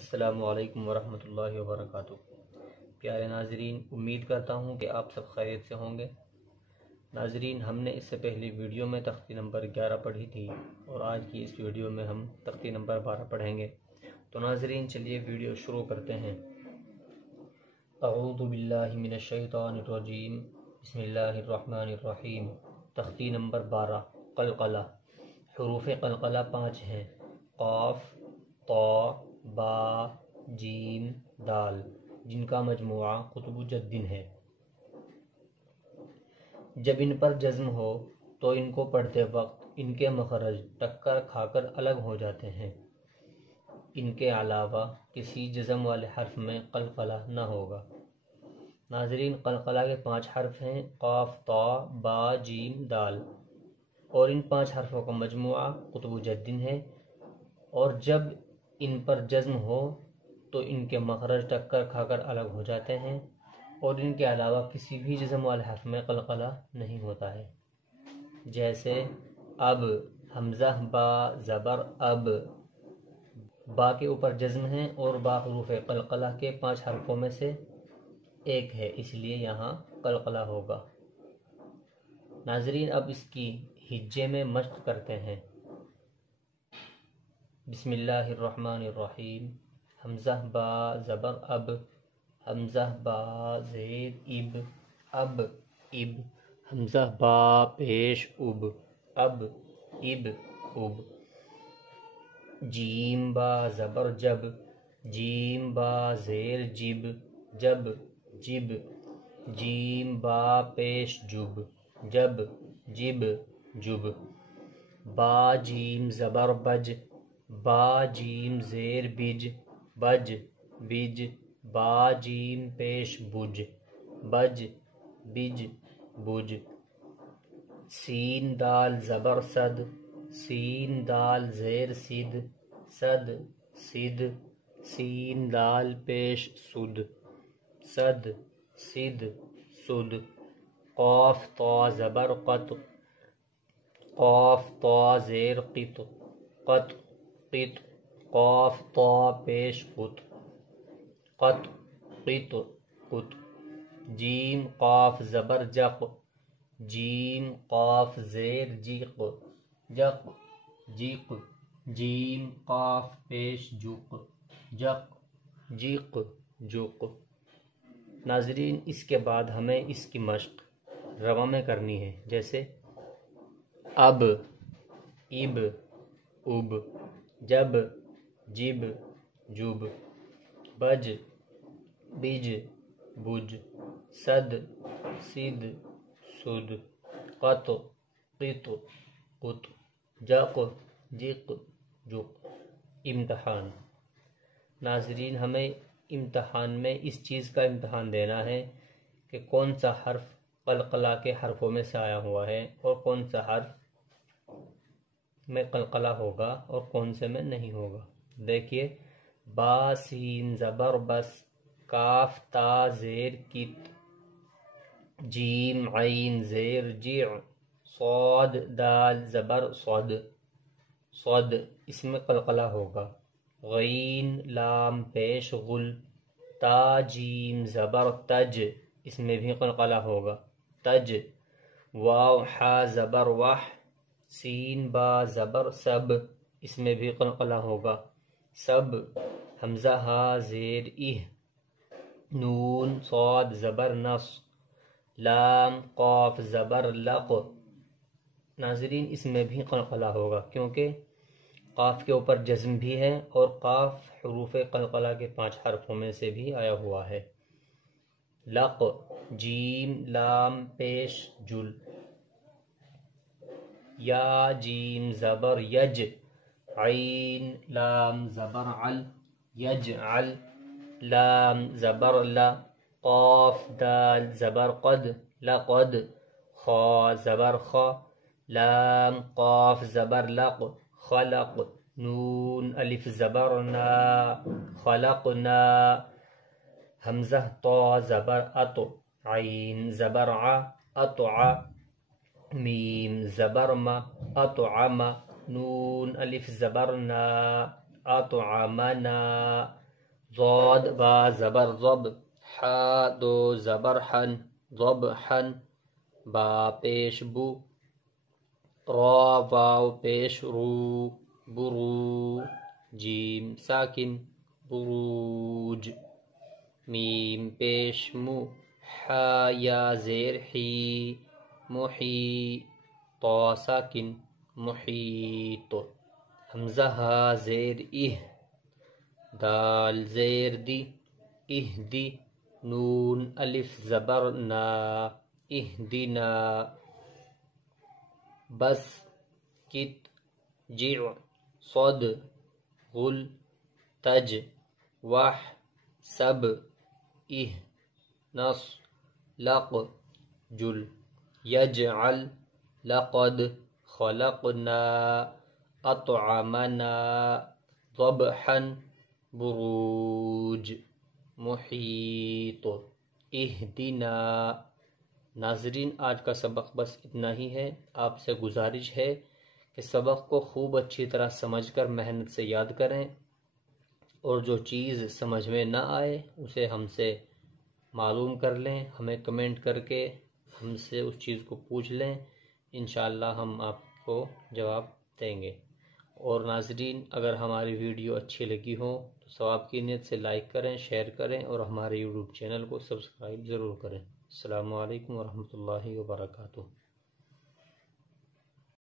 السلام علیکم ورحمۃ اللہ وبرکاتہ۔ پیارے ناظرین، امید کرتا ہوں کہ آپ سب خیریت سے ہوں گے۔ ناظرین، ہم نے اس سے پہلی ویڈیو میں تختی نمبر 11 پڑھی تھی اور آج کی اس ویڈیو میں ہم تختی نمبر 12 پڑھیں گے۔ تو ناظرین، چلیے ویڈیو شروع کرتے ہیں۔ اعوذ باللہ من الشیطان الرجیم، بسم اللہ الرحمن الرحیم۔ تختی نمبر 12، قلقلہ۔ حروف قلقلہ 5 ہیں: قاف، طا، با، جیم، دال، جن کا مجموعہ قطب جد ہے۔ جب ان پر جزم ہو تو ان کو پڑھتے وقت ان کے مخرج ٹکر کھا کر الگ ہو جاتے ہیں۔ ان کے علاوہ کسی جزم والے حرف میں قلقلہ نہ ہوگا۔ ناظرین، قلقلہ کے 5 حرف ہیں: قاف، طا، با، جیم، دال، اور ان 5 حرفوں کا مجموعہ قطب جد ہے، اور جب ان پر جزم ہو تو ان کے مخرج ٹکر کھا کر الگ ہو جاتے ہیں، اور ان کے علاوہ کسی بھی جزم والے حرف میں قلقلہ نہیں ہوتا ہے۔ جیسے اب، حمزہ با زبر اب، با کے اوپر جزم ہے اور با حروف قلقلہ کے 5 حرفوں میں سے ایک ہے، اس لیے یہاں قلقلہ ہوگا۔ ناظرین، اب اس کی ہجے میں مشق کرتے ہیں۔ بسم اللہ الرحمن الرحیم۔ حمزہ با زبر اب، حمزہ با زیر اب، اب، اب، حمزہ با پیش اب، اب، اب، اب۔ جیم با زبر جب، جیم با زیر جب، جب، جب، جیم با پیش جب، جب، جب، جب۔ با جیم زبر بج، با جیم زیر بج، بج، بج، با جیم پیش بج، بج، بج، بج۔ سین دال زبر صد، سین دال زیر سد، صد، سد، سین دال پیش سد، صد، سد، سد۔ قاف طا زبر قط، قاف طا زیر قط، قط، قط، قاف طا پیش قط، قط، قط، قط۔ جیم قاف زبر جق، جیم قاف زیر جیق، جق، جیق، جیم قاف پیش جق، جق، جیق، جق۔ ناظرین، اس کے بعد ہمیں اس کی مشق رواں میں کرنی ہے، جیسے اب، اب، اب، جب، جب، جب، بج، بج، بج، صد، صد، صد، قط، قط، قط، جق، جق، جق۔ امتحان۔ ناظرین، ہمیں امتحان میں اس چیز کا امتحان دینا ہے کہ کون سا حرف قلقلہ کے حرفوں میں سے آیا ہوا ہے اور کون سا حرف میں قلقلہ ہوگا اور کون سے میں نہیں ہوگا۔ دیکھیے، با سین زبر بس، کاف تا زیر کت، جیم عین زیر جع، صاد دال زبر صد، صد، اس میں قلقلہ ہوگا۔ غین لام پیش غل، تا جیم زبر تج، اس میں بھی قلقلہ ہوگا، تج۔ واو حا زبر وح، سین با زبر سب، اس میں بھی قلقلہ ہوگا، سب۔ حمزہ ہا زیر اہ، نون صاد زبر نص، لام قاف زبر لق۔ ناظرین، اس میں بھی قلقلہ ہوگا کیونکہ قاف کے اوپر جزم بھی ہے اور قاف حروف قلقلہ کے 5 حرفوں میں سے بھی آیا ہوا ہے۔ لق، جیم لام پیش جل، یا جیم زبر یج، عین لام زبر عل، یجعل، لام زبر ل، قاف دال زبر قد، لقد، خا زبر خ، لام قاف زبر لق، خلق، نون الف زبر نا، خلقنا۔ حمزہ طا زبر اط، عین زبر ع، اطع، میم زبر م، اطعم، نون الف زبر نا، اطعمنا۔ ضاد با زبر ضب، حا دو زبر حن، ضب حن، با پیش بو، را واو پیش رو، برو، جیم ساکن، بروج، میم پیش مو، حا یا زیر حی، محی، طا ساکن، محیط، حمزہ ہا زیر اہ، دال زیر دی، اہدی، نون الف زبر نا، اہدنا، بس کت، جع، صد، غل، تج، وح، سب، اہ، نص، لق، جل، یجعل، لقد، خلقنا، اطعمنا، ضبحا، بروج، محیط، اہدنا۔ ناظرین آج کا سبق بس اتنا ہی ہے۔ آپ سے گزارش ہے کہ سبق کو خوب اچھی طرح سمجھ کر محنت سے یاد کریں، اور جو چیز سمجھ میں نہ آئے اسے ہم سے معلوم کر لیں، ہمیں کمنٹ کر کے ہم سے اس چیز کو پوچھ لیں، انشاءاللہ ہم آپ کو جواب دیں گے۔ اور ناظرین اگر ہماری ویڈیو اچھی لگی ہو تو ثواب کی نیت سے لائک کریں، شیئر کریں اور ہمارے یوٹیوب چینل کو سبسکرائب ضرور کریں۔ السلام علیکم ورحمۃ اللہ وبرکاتہ۔